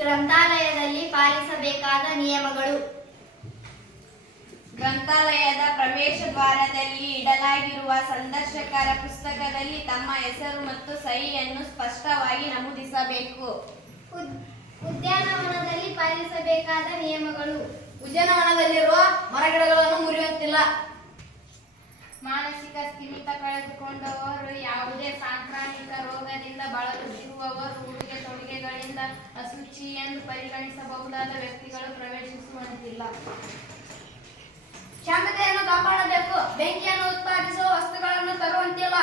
ಗ್ರಂಥಾಲಯದಲ್ಲಿ ಪಾಲಿಸಬೇಕಾದ ನಿಯಮಗಳು. ಗ್ರಂಥಾಲಯದ ಪ್ರವೇಶ ದ್ವಾರದಲ್ಲಿ ಇಡಲಾಗಿರುವ ಸಂದರ್ಶಕರ ಪುಸ್ತಕದಲ್ಲಿ ತಮ್ಮ ಹೆಸರು ಮತ್ತು ಸಹಿಯನ್ನು ಸ್ಪಷ್ಟವಾಗಿ ನಮೂದಿಸಬೇಕು. ಉದ್ಯಾನವನದಲ್ಲಿ ಪಾಲಿಸಬೇಕಾದ ನಿಯಮಗಳು. ಉದ್ಯಾನವನದಲ್ಲಿರುವ ಮರಗಿಡಗಳನ್ನು ಮುರಿಯುವಂತಿಲ್ಲ. ಮಾನಸಿಕ ಸ್ಥಿಮಿತ ಕಳೆದುಕೊಂಡವರು, ಯಾವುದೇ ಸಾಂಕ್ರಾಮಿಕ ರೋಗದಿಂದ ಬಳಲುತ್ತಿರುವವರು, ಉಡುಗೆ ತೊಡುಗೆಗಳಿಂದ ಅಶುಚಿ ಎಂದು ಪರಿಗಣಿಸಬಹುದಾದ ವ್ಯಕ್ತಿಗಳು ಪ್ರವೇಶಿಸುವಂತಿಲ್ಲ. ಶಾಂತತೆಯನ್ನು ಕಾಪಾಡಬೇಕು. ಬೆಂಕಿಯನ್ನು ಉತ್ಪಾದಿಸುವ ವಸ್ತುಗಳನ್ನು ತರುವಂತಿಲ್ಲ.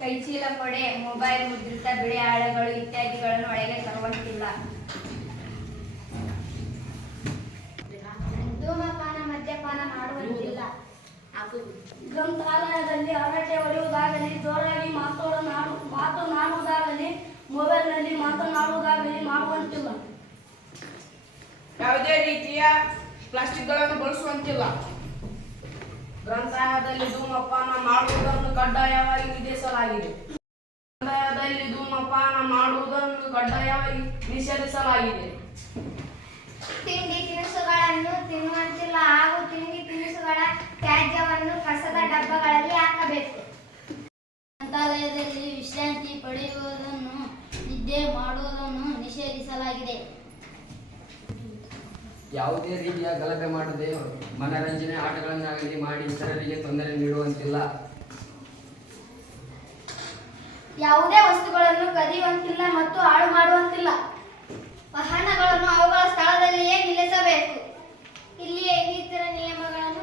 ಕೈಚೀಲ, ಕೊಡೆ, ಮೊಬೈಲ್, ಮುದ್ರಿತ ಬಿಳಿ ಹಾಳೆಗಳು ಇತ್ಯಾದಿಗಳನ್ನು ಒಳಗೆ ತರುವಂತಿಲ್ಲ. ಧೂಮಪಾನ, ಮದ್ಯಪಾನ ಮಾಡುವಂತಿಲ್ಲ. ಗ್ರಂಥಾಲಯದಲ್ಲಿ ಹರಟೆ ಹೊಡೆಯುವುದಾಗಲಿ, ಜೋರಾಗಿ ಮಾತನಾಡುವುದಾಗಲಿ, ಮೊಬೈಲ್ನಲ್ಲಿ ಮಾತನಾಡುವುದಾಗಲಿ ಮಾಡುವಂತಿಲ್ಲ. ಯಾವುದೇ ರೀತಿಯ ಪ್ಲಾಸ್ಟಿಕ್ಗಳನ್ನು ಬಳಸುವಂತಿಲ್ಲ. ಗ್ರಂಥಾಲಯದಲ್ಲಿ ಧೂಮಪಾನ ಮಾಡುವುದನ್ನು ಕಡ್ಡಾಯವಾಗಿ ನಿಷೇಧಿಸಲಾಗಿದೆ. ತಿಂಡಿ ತಿನಿಸುಗಳನ್ನು ತಿನ್ನುವಂತಿಲ್ಲ ಹಾಗೂ ತಿಂಡಿ ತಿನಿಸುಗಳ ತ್ಯಾಜ್ಯವನ್ನು ಕಸದ ಡಬ್ಬಗಳಲ್ಲಿ ಹಾಕಬೇಕು. ಗ್ರಂಥಾಲಯದಲ್ಲಿ ವಿಶ್ರಾಂತಿ ಪಡೆಯುವುದನ್ನು, ನಿದ್ದೆ ಮಾಡುವುದನ್ನು ನಿಷೇಧಿಸಲಾಗಿದೆ. ಯಾವುದೇ ರೀತಿಯ ಗಲಭೆ ಮಾಡದೆ ಮನರಂಜನೆ ಆಟಗಳನ್ನಾಗಲಿ ಮಾಡಿ ಇತರರಿಗೆ ತೊಂದರೆ ನೀಡುವಂತಿಲ್ಲ. ಯಾವುದೇ ವಸ್ತುಗಳನ್ನು ಕದಿಯುವಂತಿಲ್ಲ ಮತ್ತು ಹಾಳು ಮಾಡುವಂತಿಲ್ಲ. ವಾಹನಗಳನ್ನು ಅವುಗಳ ಸ್ಥಳದಲ್ಲಿಯೇ ನಿಲ್ಲಿಸಬೇಕು. ಇಲ್ಲಿಯೇ ಇನ್ನಿತರ ನಿಯಮಗಳನ್ನು